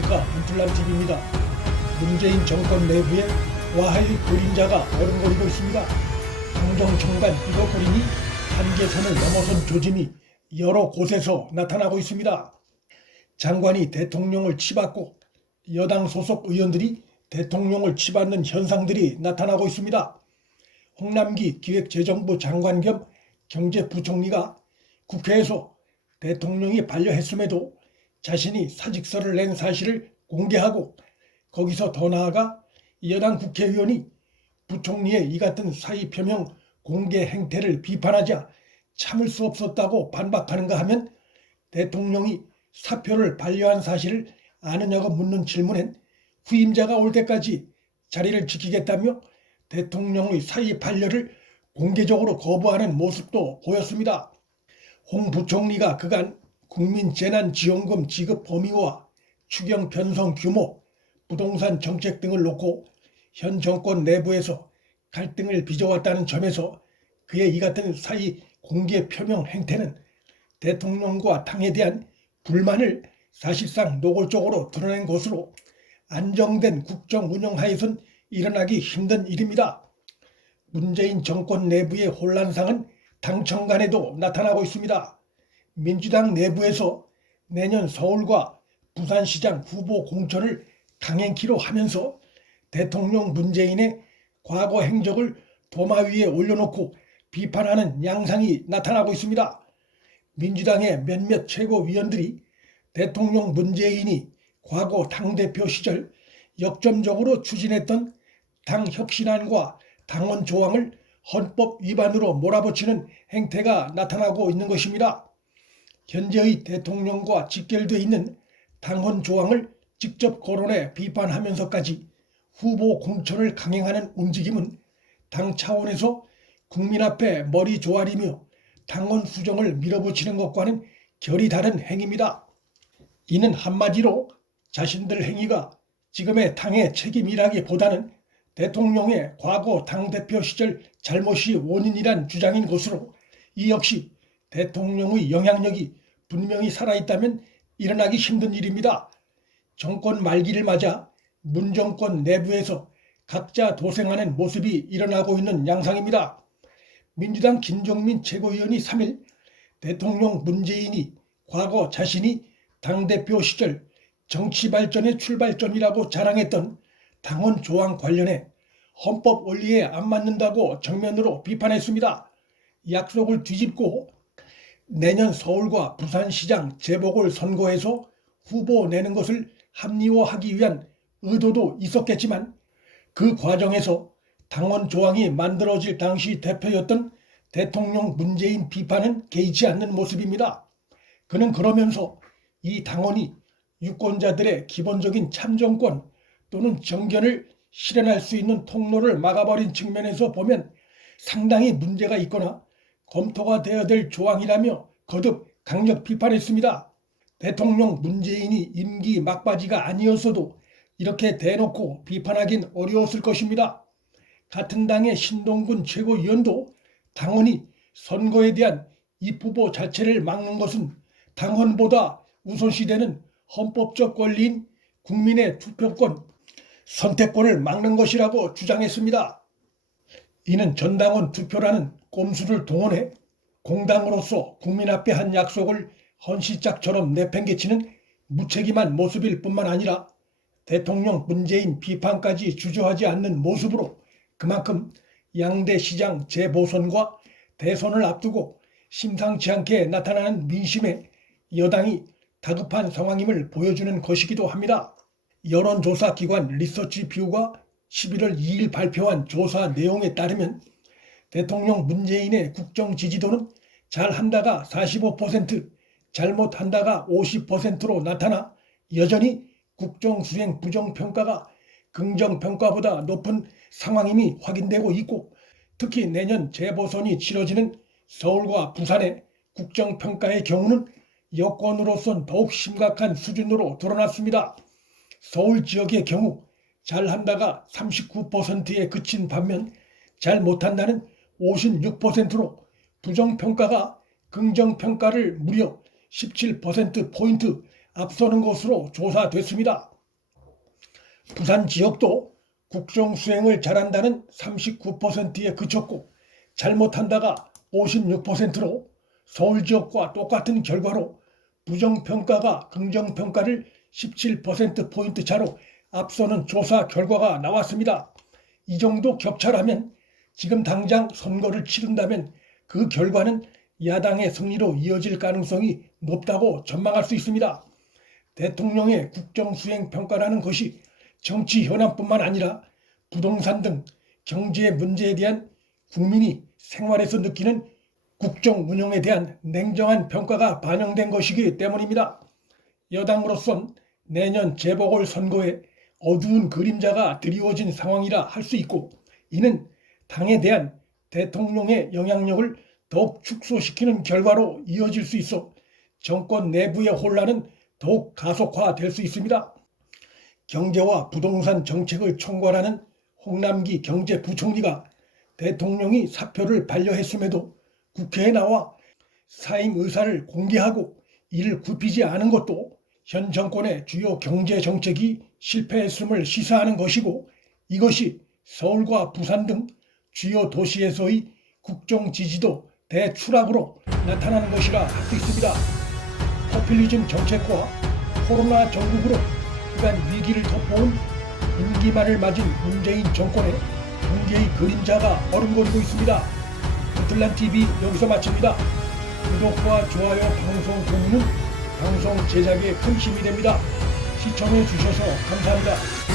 안녕하십니까. 문틀남TV입니다. 문재인 정권 내부에 와할 그림자가 어른거리고 있습니다. 행정청관 삐걱거림이 한계선을 넘어선 조짐이 여러 곳에서 나타나고 있습니다. 장관이 대통령을 치받고 여당 소속 의원들이 대통령을 치받는 현상들이 나타나고 있습니다. 홍남기 기획재정부 장관 겸 경제부총리가 국회에서 대통령이 반려했음에도 자신이 사직서를 낸 사실을 공개하고, 거기서 더 나아가 여당 국회의원이 부총리의 이 같은 사의 표명 공개 행태를 비판하자 참을 수 없었다고 반박하는가 하면, 대통령이 사표를 반려한 사실을 아느냐고 묻는 질문엔 후임자가 올 때까지 자리를 지키겠다며 대통령의 사의 반려를 공개적으로 거부하는 모습도 보였습니다. 홍 부총리가 그간 국민재난지원금 지급 범위와 추경 편성 규모, 부동산 정책 등을 놓고 현 정권 내부에서 갈등을 빚어왔다는 점에서 그의 이 같은 사의 공개 표명 행태는 대통령과 당에 대한 불만을 사실상 노골적으로 드러낸 것으로 안정된 국정 운영하에선 일어나기 힘든 일입니다. 문재인 정권 내부의 혼란상은 당청 간에도 나타나고 있습니다. 민주당 내부에서 내년 서울과 부산시장 후보 공천을 강행키로 하면서 대통령 문재인의 과거 행적을 도마 위에 올려놓고 비판하는 양상이 나타나고 있습니다. 민주당의 몇몇 최고위원들이 대통령 문재인이 과거 당대표 시절 역점적으로 추진했던 당 혁신안과 당원 조항을 헌법 위반으로 몰아붙이는 행태가 나타나고 있는 것입니다. 현재의 대통령과 직결되어 있는 당헌 조항을 직접 거론해 비판하면서까지 후보 공천을 강행하는 움직임은 당 차원에서 국민 앞에 머리 조아리며 당헌 수정을 밀어붙이는 것과는 결이 다른 행위입니다. 이는 한마디로 자신들 행위가 지금의 당의 책임이라기보다는 대통령의 과거 당대표 시절 잘못이 원인이란 주장인 것으로, 이 역시 대통령의 영향력이 분명히 살아있다면 일어나기 힘든 일입니다. 정권 말기를 맞아 문정권 내부에서 각자 도생하는 모습이 일어나고 있는 양상입니다. 민주당 김종민 최고위원이 3일 대통령 문재인이 과거 자신이 당대표 시절 정치발전의 출발점이라고 자랑했던 당헌 조항 관련해 헌법 원리에 안 맞는다고 정면으로 비판했습니다. 약속을 뒤집고 내년 서울과 부산시장 재보궐선거에서 후보 내는 것을 합리화하기 위한 의도도 있었겠지만, 그 과정에서 당헌 조항이 만들어질 당시 대표였던 대통령 문재인 비판은 개의치 않는 모습입니다. 그는 그러면서 이 당헌이 유권자들의 기본적인 참정권 또는 정견을 실현할 수 있는 통로를 막아버린 측면에서 보면 상당히 문제가 있거나 검토가 되어야 될 조항이라며 거듭 강력 비판했습니다. 대통령 문재인이 임기 막바지가 아니었어도 이렇게 대놓고 비판하긴 어려웠을 것입니다. 같은 당의 신동근 최고위원도 당헌이 선거에 대한 입후보 자체를 막는 것은 당헌보다 우선시되는 헌법적 권리인 국민의 투표권, 선택권을 막는 것이라고 주장했습니다. 이는 전당원 투표라는 꼼수를 동원해 공당으로서 국민 앞에 한 약속을 헌시짝처럼 내팽개치는 무책임한 모습일 뿐만 아니라 대통령 문재인 비판까지 주저하지 않는 모습으로 그만큼 양대 시장 재보선과 대선을 앞두고 심상치 않게 나타나는 민심에 여당이 다급한 상황임을 보여주는 것이기도 합니다. 여론조사 기관 리서치뷰가 11월 2일 발표한 조사 내용에 따르면 대통령 문재인의 국정 지지도는 잘한다가 45%, 잘못한다가 50%로 나타나 여전히 국정 수행 부정평가가 긍정평가보다 높은 상황임이 확인되고 있고, 특히 내년 재보선이 치러지는 서울과 부산의 국정평가의 경우는 여권으로선 더욱 심각한 수준으로 드러났습니다. 서울 지역의 경우 잘한다가 39%에 그친 반면 잘못한다는 56%로 부정평가가 긍정평가를 무려 17%포인트 앞서는 것으로 조사됐습니다. 부산 지역도 국정 수행을 잘한다는 39%에 그쳤고 잘못한다가 56%로 서울 지역과 똑같은 결과로 부정평가가 긍정평가를 17%포인트 차로 앞서는 조사 결과가 나왔습니다. 이 정도 격차라면 지금 당장 선거를 치른다면 그 결과는 야당의 승리로 이어질 가능성이 높다고 전망할 수 있습니다. 대통령의 국정수행 평가라는 것이 정치 현안뿐만 아니라 부동산 등 경제 문제에 대한 국민이 생활에서 느끼는 국정 운영에 대한 냉정한 평가가 반영된 것이기 때문입니다. 여당으로선 내년 재보궐선거에 어두운 그림자가 드리워진 상황이라 할 수 있고, 이는 당에 대한 대통령의 영향력을 더욱 축소시키는 결과로 이어질 수 있어 정권 내부의 혼란은 더욱 가속화될 수 있습니다. 경제와 부동산 정책을 총괄하는 홍남기 경제부총리가 대통령이 사표를 반려했음에도 국회에 나와 사임 의사를 공개하고 이를 굽히지 않은 것도 현 정권의 주요 경제 정책이 실패했음을 시사하는 것이고, 이것이 서울과 부산 등 주요 도시에서의 국정 지지도 대추락으로 나타나는 것이라 할 수 있습니다. 포퓰리즘 정책과 코로나 전국으로 그간 위기를 덮어온 임기만을 맞은 문재인 정권의 경제의 그림자가 어른거리고 있습니다. 포틀란TV 여기서 마칩니다. 구독과 좋아요, 방송 공유는 방송 제작에 큰 힘이 됩니다. 시청해 주셔서 감사합니다.